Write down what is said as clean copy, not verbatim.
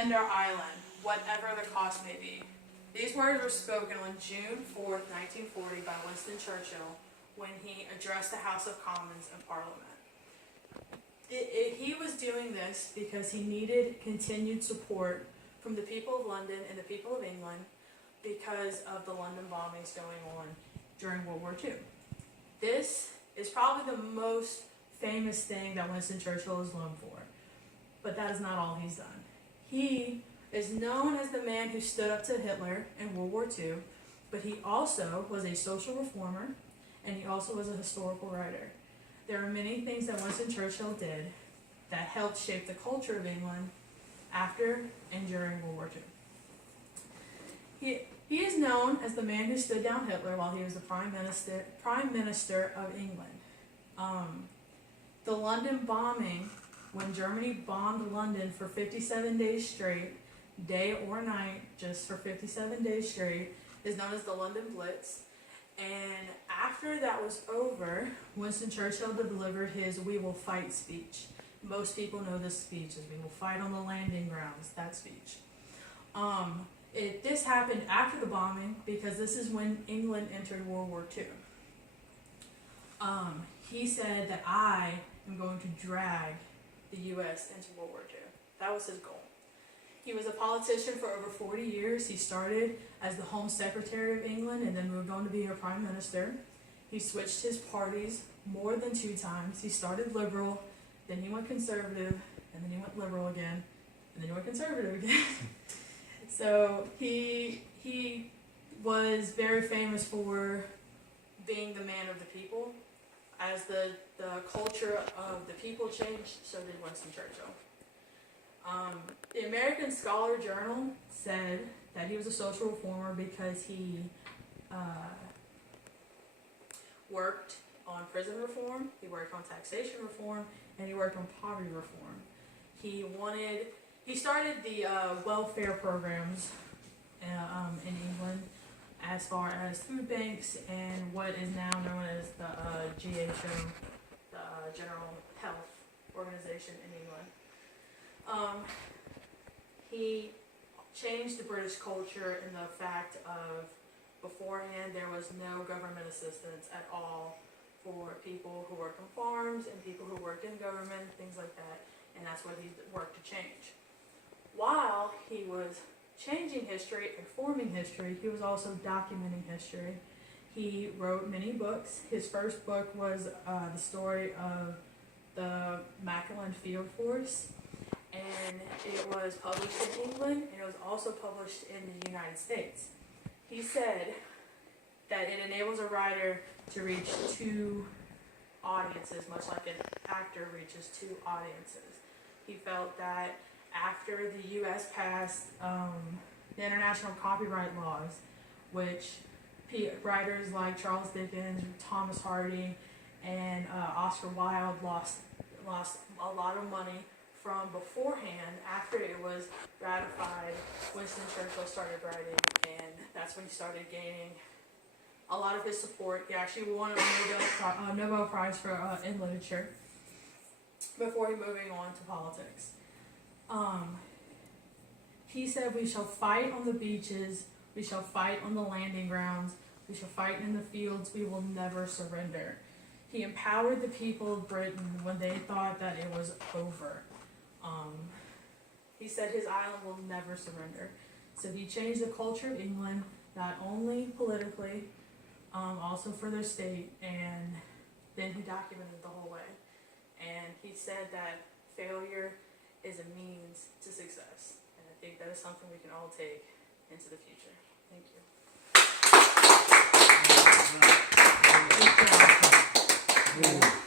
defend our island, whatever the cost may be. These words were spoken on June 4th, 1940 by Winston Churchill when he addressed the House of Commons in Parliament. He was doing this because he needed continued support from the people of London and the people of England because of the London bombings going on during World War II. This is probably the most famous thing that Winston Churchill is known for, but that is not all he's done. He is known as the man who stood up to Hitler in World War II, but he also was a social reformer, and he also was a historical writer. There are many things that Winston Churchill did that helped shape the culture of England after and during World War II. He is known as the man who stood down Hitler while he was the Prime Minister of England. The London bombing, when Germany bombed London for 57 days straight, day or night, just for 57 days straight, is known as the London Blitz. And after that was over, Winston Churchill delivered his "We Will Fight" speech. Most people know this speech as "We will fight on the landing grounds," that speech. This happened after the bombing because this is when England entered World War II. He said that I am going to drag the U.S. into World War II. That was his goal. He was a politician for over 40 years. He started as the Home Secretary of England and then moved on to being a Prime Minister. He switched his parties more than 2 times. He started Liberal, then he went Conservative, and then he went Liberal again, and then he went Conservative again. So he was very famous for being the man of the people. As the culture of the people changed, so did Winston Churchill. The American Scholar Journal said that he was a social reformer because he worked on prison reform, he worked on taxation reform, and he worked on poverty reform. He started the welfare programs in England, as far as food banks and what is now known as the GHO, the General Health Organization in England. He changed the British culture in the fact of beforehand there was no government assistance at all for people who worked on farms and people who worked in government, things like that, and that's what he worked to change. While he was changing history and forming history, he was also documenting history. He wrote many books. His first book was the story of the Mackinac Field Force, and it was published in England, and it was also published in the United States. He said that it enables a writer to reach 2 audiences, much like an actor reaches 2 audiences. He felt that after the U.S. passed the international copyright laws, which writers like Charles Dickens, Thomas Hardy, and Oscar Wilde lost a lot of money from beforehand. After it was ratified, Winston Churchill started writing, and that's when he started gaining a lot of his support. He actually won a Nobel Prize for in literature before he moving on to politics. He said, "We shall fight on the beaches, we shall fight on the landing grounds, we shall fight in the fields, we will never surrender." He empowered the people of Britain when they thought that it was over. He said his island will never surrender. So he changed the culture of England, not only politically, also for their state, and then he documented the whole way. And he said that failure is a means to success. And I think that is something we can all take into the future. Thank you.